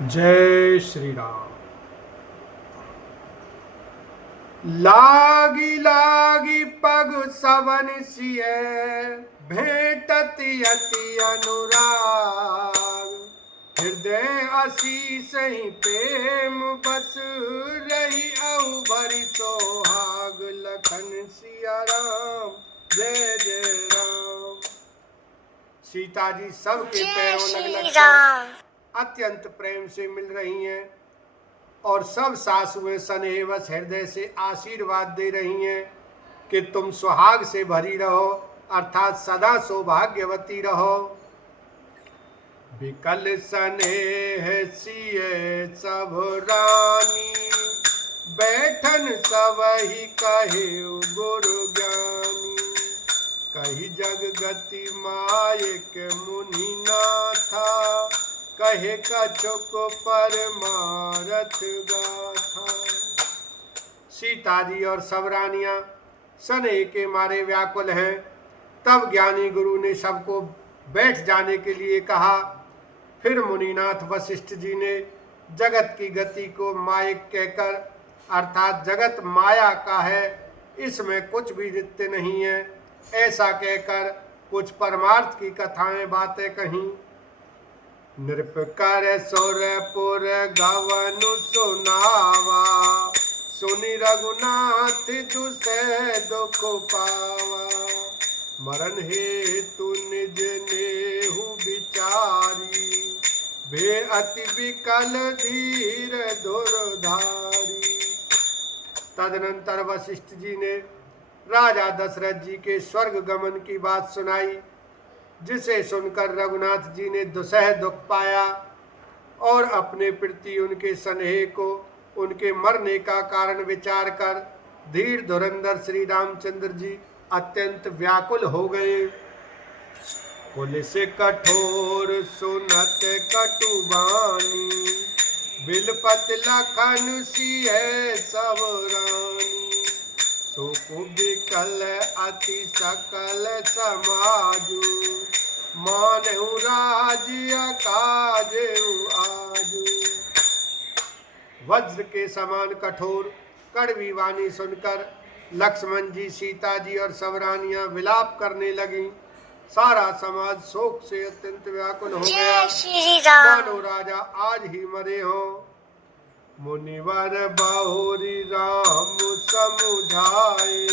जय श्री राम। लागी लागी पग सवन सिय भेंटत अति अनुराग। हृदय आशीष ही प्रेम बस रही अउ भरी सोहाग। लखन सिया राम जय जय राम। सीता जी सबके पैरों लग लग अत्यंत प्रेम से मिल रही हैं और सब सासुएं स्नेहवश हृदय से आशीर्वाद दे रही हैं कि तुम सुहाग से भरी रहो, अर्थात सदा सौभाग्यवती रहो। विकल स्नेह सिए सब रानी, बैठन सबहि कहे गुरु ज्ञानी। कही जग गति मायक मुनि नाथा, कहे कछुक परमारथ गाथा। सीता जी और सब रानियां स्नेह के मारे व्याकुल हैं। तब ज्ञानी गुरु ने सबको बैठ जाने के लिए कहा। फिर मुनिनाथ वशिष्ठ जी ने जगत की गति को मायक कहकर, अर्थात जगत माया का है, इसमें कुछ भी नित्य नहीं है, ऐसा कहकर कुछ परमार्थ की कथाएं बातें कहीं। नृप कर सुरपुर गवनु सुनावा, सुनि रघुनाथ दुसह दुख पावा। मरण हेतु निज नेहु विचारी, भे अति विकल धीर धुरधारी। तदनंतर वशिष्ठ जी ने राजा दशरथ जी के स्वर्ग गमन की बात सुनाई, जिसे सुनकर रघुनाथ जी ने दुसह दुख पाया और अपने प्रति उनके स्नेह को उनके मरने का कारण विचार कर धीर धुरंधर श्री रामचंद्र जी अत्यंत व्याकुल हो गए। कुल से कठोर सुनत कटुबानी, बिलपत लखन सिय सब रानी। सुकु विकल अति सकल समाजु, मानहु राज्य काजु आजु। वज्र के समान कठोर कड़वी वाणी सुनकर लक्ष्मण जी, सीता जी और सब रानियां विलाप करने लगी। सारा समाज शोक से अत्यंत व्याकुल हो गया, मानो राजा आज ही मरे हों। मुनिवर बहुरी राम समुझाए,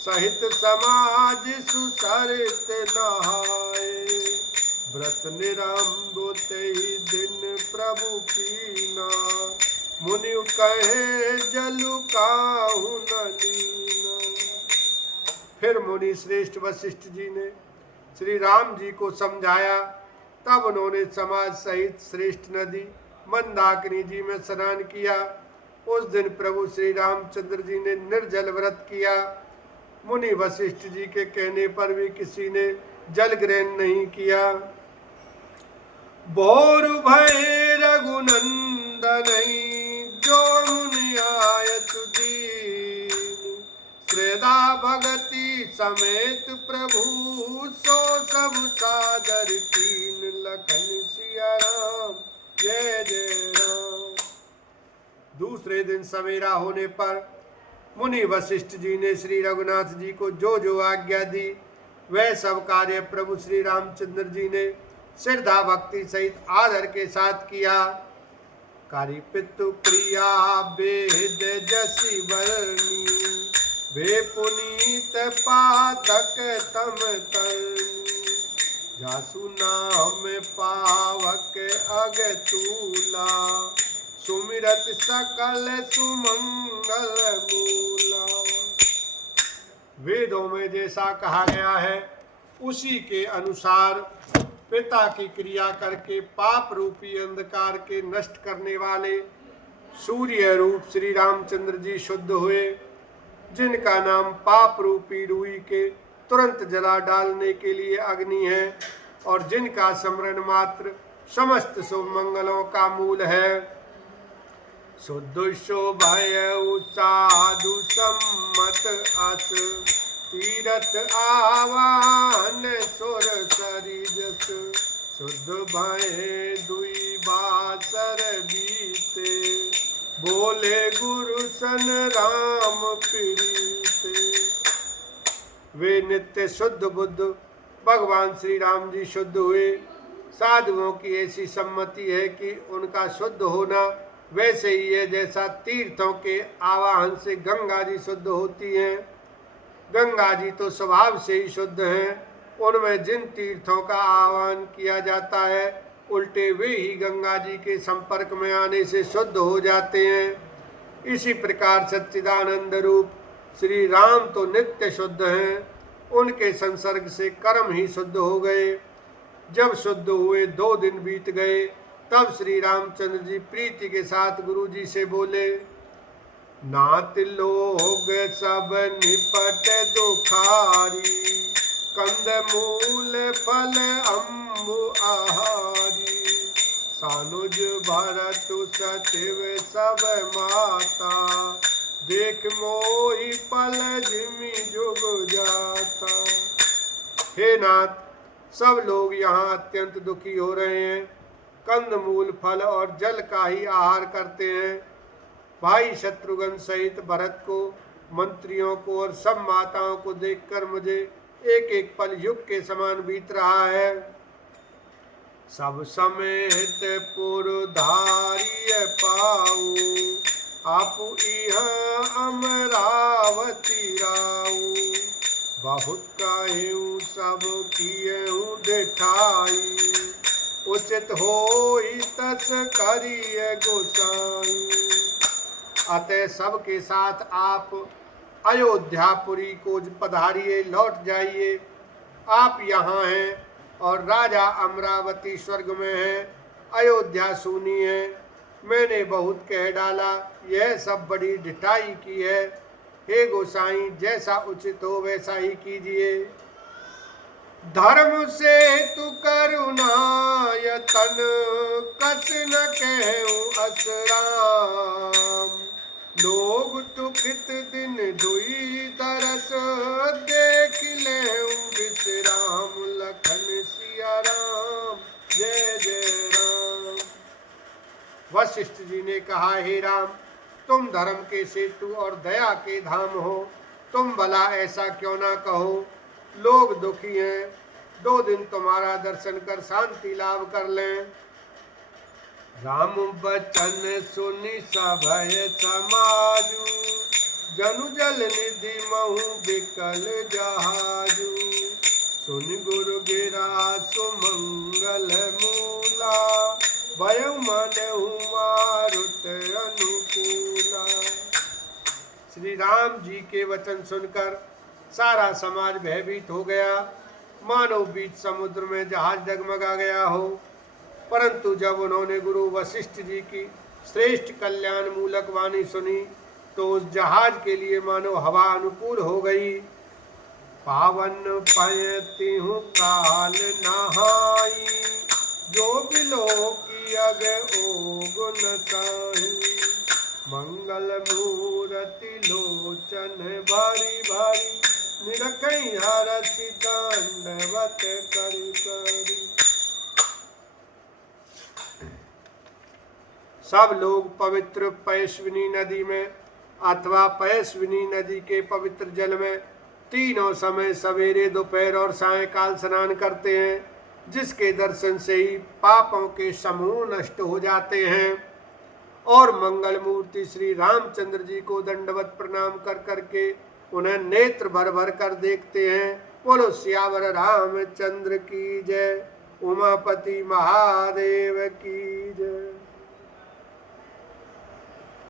सहित समाज सुसरित नहाए। व्रत निरंबुत ही दिन प्रभु कीना, मुनि कहे जलु काहु न लीना। फिर मुनि श्रेष्ठ वशिष्ठ जी ने श्री राम जी को समझाया। तब उन्होंने समाज सहित श्रेष्ठ नदी मंदाकिनी जी में स्नान किया। उस दिन प्रभु श्री रामचंद्र जी ने निर्जल व्रत किया। मुनि वशिष्ठ जी के कहने पर भी किसी ने जल ग्रहण नहीं किया। भोर भय रघुनंदन, जो मुनि आयत दीन। श्रद्धा भगति समेत प्रभु, सो सब सादर कीन। लखन सिया राम जय जय राम। दूसरे दिन सवेरा होने पर मुनि वशिष्ठ जी ने श्री रघुनाथ जी को जो जो आज्ञा दी, वह सब कार्य प्रभु श्री रामचंद्र जी ने श्रद्धा भक्ति सहित आदर के साथ किया। कारी पितु क्रिया वेद जसी वर्णी, वे पुनीत पातक तम तरनी। जासु नाम पावक अगतूला, सुमिरत सकल सुमंगल मूला। वेदों में जैसा कहा गया है उसी के अनुसार पिता की क्रिया करके पाप रूपी अंधकार के नष्ट करने वाले सूर्य रूप श्री रामचंद्र जी शुद्ध हुए, जिनका नाम पाप रूपी रूई के तुरंत जला डालने के लिए अग्नि है और जिनका स्मरण मात्र समस्त शुभ मंगलों का मूल है। शुद्ध शोभय साधु सम्मत अस, तीरथ आवान सुर सरिजस। शुद्ध भय दुई बासर बोले गुरु सन राम प्रीते। वे नित्य शुद्ध बुद्ध भगवान श्री राम जी शुद्ध हुए। साधुओं की ऐसी सम्मति है कि उनका शुद्ध होना वैसे ही है जैसा तीर्थों के आवाहन से गंगा जी शुद्ध होती हैं। गंगा जी तो स्वभाव से ही शुद्ध हैं। उनमें जिन तीर्थों का आह्वान किया जाता है उल्टे वे ही गंगा जी के संपर्क में आने से शुद्ध हो जाते हैं। इसी प्रकार सच्चिदानंद रूप श्री राम तो नित्य शुद्ध हैं। उनके संसर्ग से कर्म ही शुद्ध हो गए। जब शुद्ध हुए 2 दिन बीत गए तब श्री रामचंद्र जी प्रीति के साथ गुरु जी से बोले, नाथ लोग सब निपट दुखारी, कंद मूल फल अम्बु आहारी, सानुज भरत सचिव सब माता, देख मोहि पल जिमि जुग जाता। हे नाथ, सब लोग यहाँ अत्यंत दुखी हो रहे हैं। कंदमूल फल और जल का ही आहार करते हैं। भाई शत्रुघ्न सहित भरत को, मंत्रियों को और सब माताओं को देखकर मुझे एक एक पल युग के समान बीत रहा है। सब समेत पुरधारिय पाऊ, आपु इह अमरावती राऊ, बहुत कहूँ सब कियहूँ डिठाई, उचित होई तस करिय गोसाई। अतः सबके साथ आप अयोध्यापुरी को पधारिए, लौट जाइए। आप यहाँ हैं और राजा अमरावती स्वर्ग में है, अयोध्या सूनी है। मैंने बहुत कह डाला, यह सब बड़ी ढिठाई की है। हे गोसाई, जैसा उचित हो वैसा ही कीजिए। धर्म से तु करुणायतन, कछ न कहूँ असराम, लोग दुखित दिन दुई तरस, देख लेहूँ विश्राम, लखन सिया राम, जय जय राम। वशिष्ठ जी ने कहा, हे राम, तुम धर्म के सेतु और दया के धाम हो, तुम भला ऐसा क्यों ना कहो। लोग दुखी हैं, 2 दिन तुम्हारा दर्शन कर शांति लाभ कर लें। राम बचन सुनि सभय समाजू, जनु जल निधि महु बिकल जहाजू, सुन गुरु गिरा सुमंगल मूला, भय मनहु मारुत अनुकूला। श्री राम जी के वचन सुनकर सारा समाज भयभीत हो गया, मानो बीच समुद्र में जहाज डगमगा गया हो। परंतु जब उन्होंने गुरु वशिष्ठ जी की श्रेष्ठ कल्याण मूलक वाणी सुनी तो उस जहाज के लिए मानो हवा अनुकूल हो गई। पावन पयति हूँ काल नहाई, जो बिलो की अग ओ गुण ताही, मंगल मूर्ति लोचन भारी भारी, निरखई हरसि दंडवत करि करि। सब लोग पवित्र पयस्विनी नदी में अथवा पयस्विनी नदी के पवित्र जल में तीनों समय सवेरे, दोपहर और सायंकाल स्नान करते हैं, जिसके दर्शन से ही पापों के समूह नष्ट हो जाते हैं। और मंगल मूर्ति श्री रामचंद्र जी को दंडवत प्रणाम कर करके उन्हें नेत्र भर भर कर देखते हैं। बोलो सियावर रामचंद्र की जय, उमापति महादेव की जय।